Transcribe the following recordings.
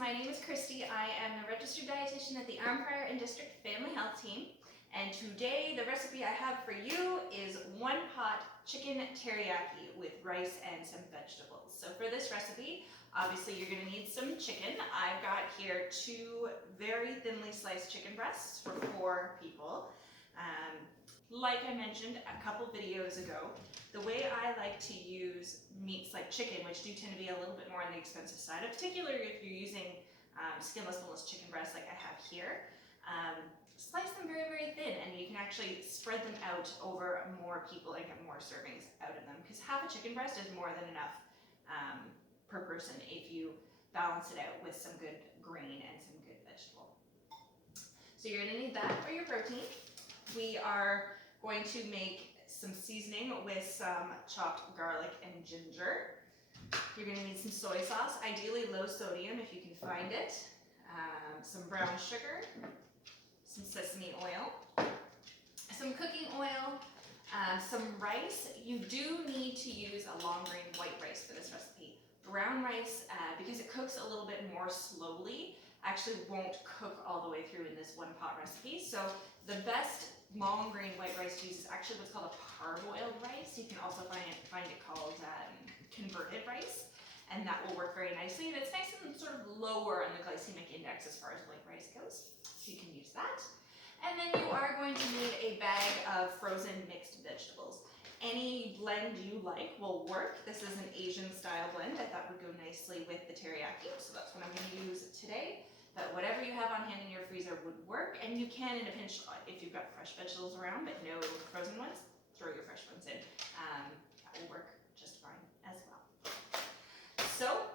my name is Christy. I am the registered dietitian at the Armpire and District Family Health Team. And today the recipe I have for you is one pot chicken teriyaki with rice and some vegetables. So for this recipe, obviously you're going to need some chicken. I've got here 2 very thinly sliced chicken breasts for 4 people. Like I mentioned a couple videos ago, the way I like to use meats like chicken, which do tend to be a little bit more on the expensive side, particularly if you're using skinless, boneless chicken breasts like I have here, slice them very, very thin, and you can actually spread them out over more people and get more servings out of them, because half a chicken breast is more than enough per person if you balance it out with some good grain and some good vegetable. So you're going to need that for your protein. We are going to make some seasoning with some chopped garlic and ginger. You're going to need some soy sauce, ideally low sodium if you can find it, some brown sugar, some sesame oil, some cooking oil, some rice. You do need to use a long grain white rice for this recipe. Brown rice, because it cooks a little bit more slowly, actually won't cook all the way through in this one pot recipe. So the best long grain white rice to use is actually what's called a parboiled rice. You can also find it called converted rice, and that will work very nicely. And it's nice and sort of lower on the glycemic index as far as white rice goes, so you can use that. And then you are going to need a bag of frozen mixed vegetables. Any blend you like will work. This is an Asian style blend. I thought would go nicely with the teriyaki, so that's what I'm going to use today. But whatever you have on hand in your freezer would work, and you can in a pinch, if you've got fresh vegetables around but no frozen ones, throw your fresh ones in. That will work just fine as well. So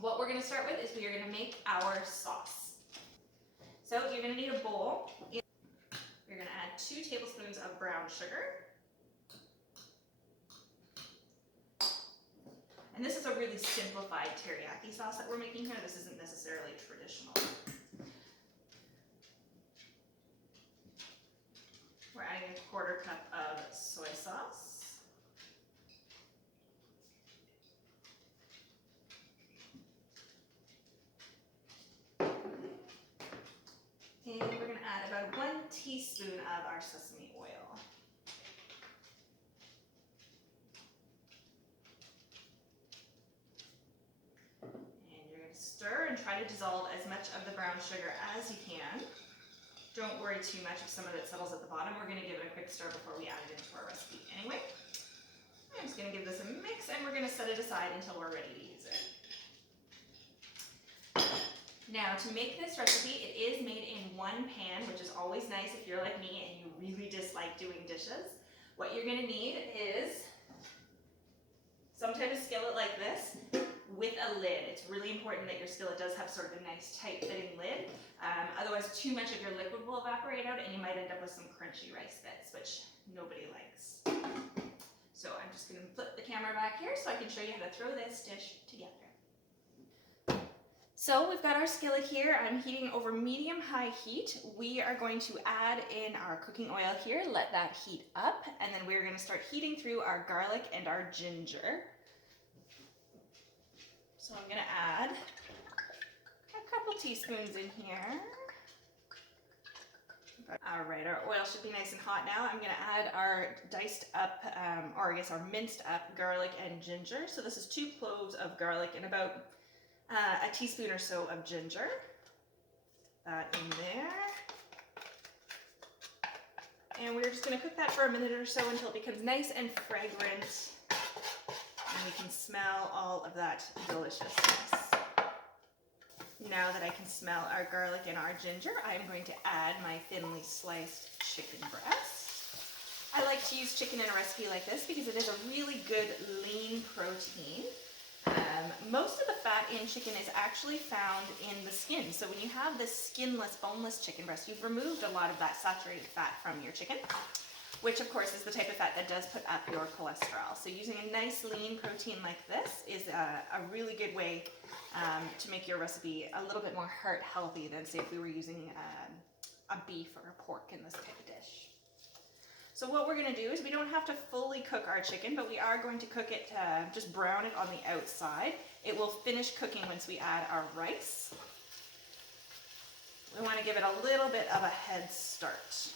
what we're going to start with is we are going to make our sauce. So you're going to need a bowl. You're going to add 2 tablespoons of brown sugar. And this is a really simplified teriyaki sauce that we're making here. This isn't necessarily traditional. We're adding a 1/4 cup of soy sauce. And we're going to add about 1 teaspoon of our sesame oil. Stir and try to dissolve as much of the brown sugar as you can. Don't worry too much if some of it settles at the bottom. We're going to give it a quick stir before we add it into our recipe anyway. I'm just going to give this a mix, and we're going to set it aside until we're ready to use it. Now, to make this recipe, it is made in one pan, which is always nice if you're like me and you really dislike doing dishes. What you're going to need is some type of skillet like this, with a lid. It's really important that your skillet does have sort of a nice tight fitting lid. Otherwise too much of your liquid will evaporate out and you might end up with some crunchy rice bits, which nobody likes. So I'm just going to flip the camera back here so I can show you how to throw this dish together. So we've got our skillet here. I'm heating over medium-high heat. We are going to add in our cooking oil here, let that heat up, and then we're going to start heating through our garlic and our ginger. So I'm going to add a couple teaspoons in here. All right, our oil should be nice and hot now. I'm going to add our diced up, or I guess our minced up garlic and ginger. So this is 2 cloves of garlic and about a teaspoon or so of ginger. That in there. And we're just going to cook that for a minute or so until it becomes nice and fragrant. And we can smell all of that deliciousness. Now that I can smell our garlic and our ginger, I'm going to add my thinly sliced chicken breast. I like to use chicken in a recipe like this because it is a really good lean protein. Most of the fat in chicken is actually found in the skin. So when you have this skinless, boneless chicken breast, you've removed a lot of that saturated fat from your chicken, which of course is the type of fat that does put up your cholesterol. So using a nice lean protein like this is a really good way to make your recipe a little bit more heart healthy than say if we were using a beef or a pork in this type of dish. So what we're going to do is we don't have to fully cook our chicken, but we are going to cook it, just brown it on the outside. It will finish cooking once we add our rice. We want to give it a little bit of a head start.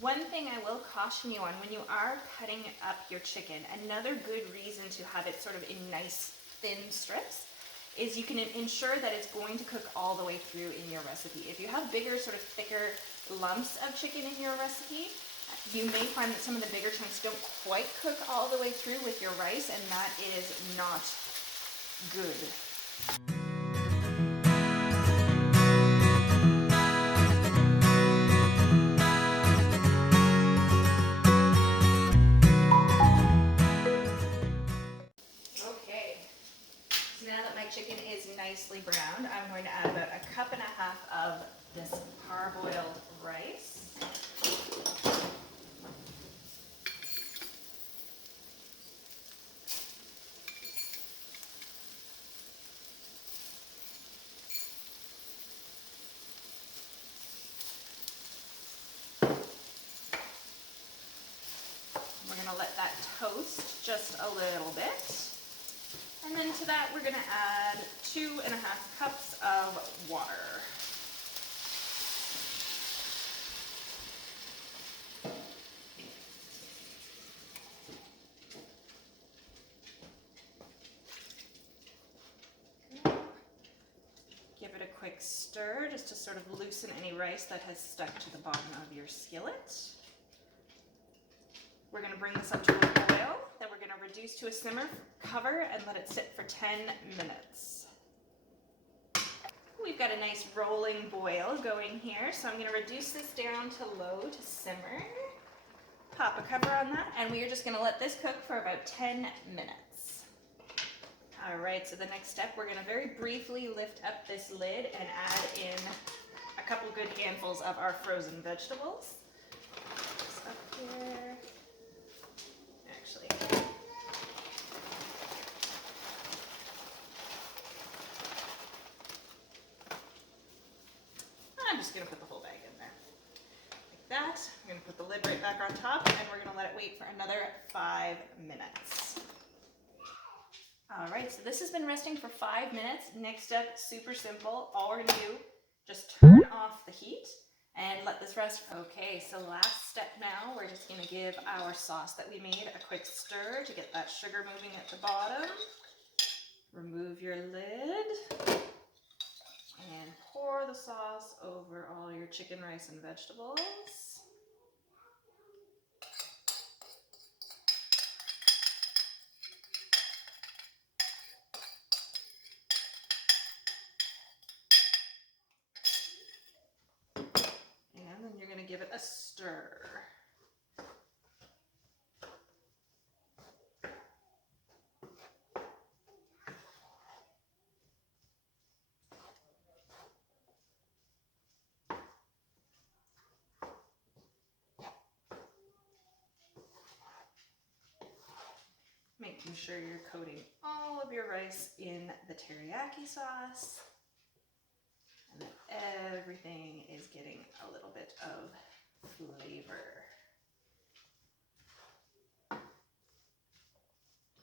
One thing I will caution you on when you are cutting up your chicken, another good reason to have it sort of in nice thin strips is you can ensure that it's going to cook all the way through in your recipe. If you have bigger, sort of thicker lumps of chicken in your recipe, you may find that some of the bigger chunks don't quite cook all the way through with your rice, and that is not good. Okay, so now that my chicken is nicely browned, I'm going to add about 1.5 cups of this parboiled rice. We're going to let that toast just a little bit. And then to that, we're going to add 2.5 cups of water. Give it a quick stir just to sort of loosen any rice that has stuck to the bottom of your skillet. We're going to bring this up to a boil, then we're going to reduce to a simmer, cover, and let it sit for 10 minutes. We've got a nice rolling boil going here, so I'm going to reduce this down to low to simmer. Pop a cover on that, and we are just going to let this cook for about 10 minutes. All right, so the next step, we're going to very briefly lift up this lid and add in a couple good handfuls of our frozen vegetables. This up here. Actually, I'm just going to put the whole bag in there. Like that. I'm going to put the lid right back on top, and we're going to let it wait for another 5 minutes. All right, so this has been resting for 5 minutes. Next step, super simple. All we're gonna do, just turn off the heat and let this rest. Okay, so last step now, we're just gonna give our sauce that we made a quick stir to get that sugar moving at the bottom. Remove your lid and pour the sauce over all your chicken, rice, and vegetables. And then you're going to give it a stir. Making sure you're coating all of your rice in the teriyaki sauce, and that everything is getting a little bit of flavor.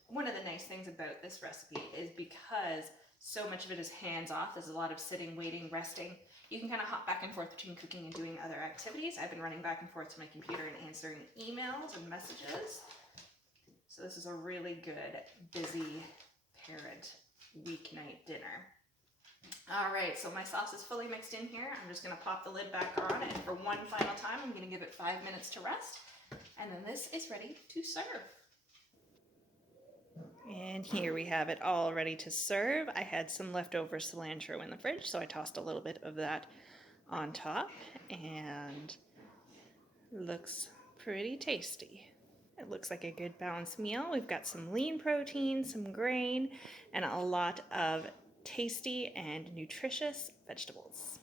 One of the nice things about this recipe is because so much of it is hands-off, there's a lot of sitting, waiting, resting. You can kind of hop back and forth between cooking and doing other activities. I've been running back and forth to my computer and answering emails and messages. So this is a really good, busy parent weeknight dinner. All right, so my sauce is fully mixed in here. I'm just gonna pop the lid back on, and for one final time, I'm gonna give it 5 minutes to rest. And then this is ready to serve. And here we have it all ready to serve. I had some leftover cilantro in the fridge, so I tossed a little bit of that on top, and looks pretty tasty. It looks like a good balanced meal. We've got some lean protein, some grain, and a lot of tasty and nutritious vegetables.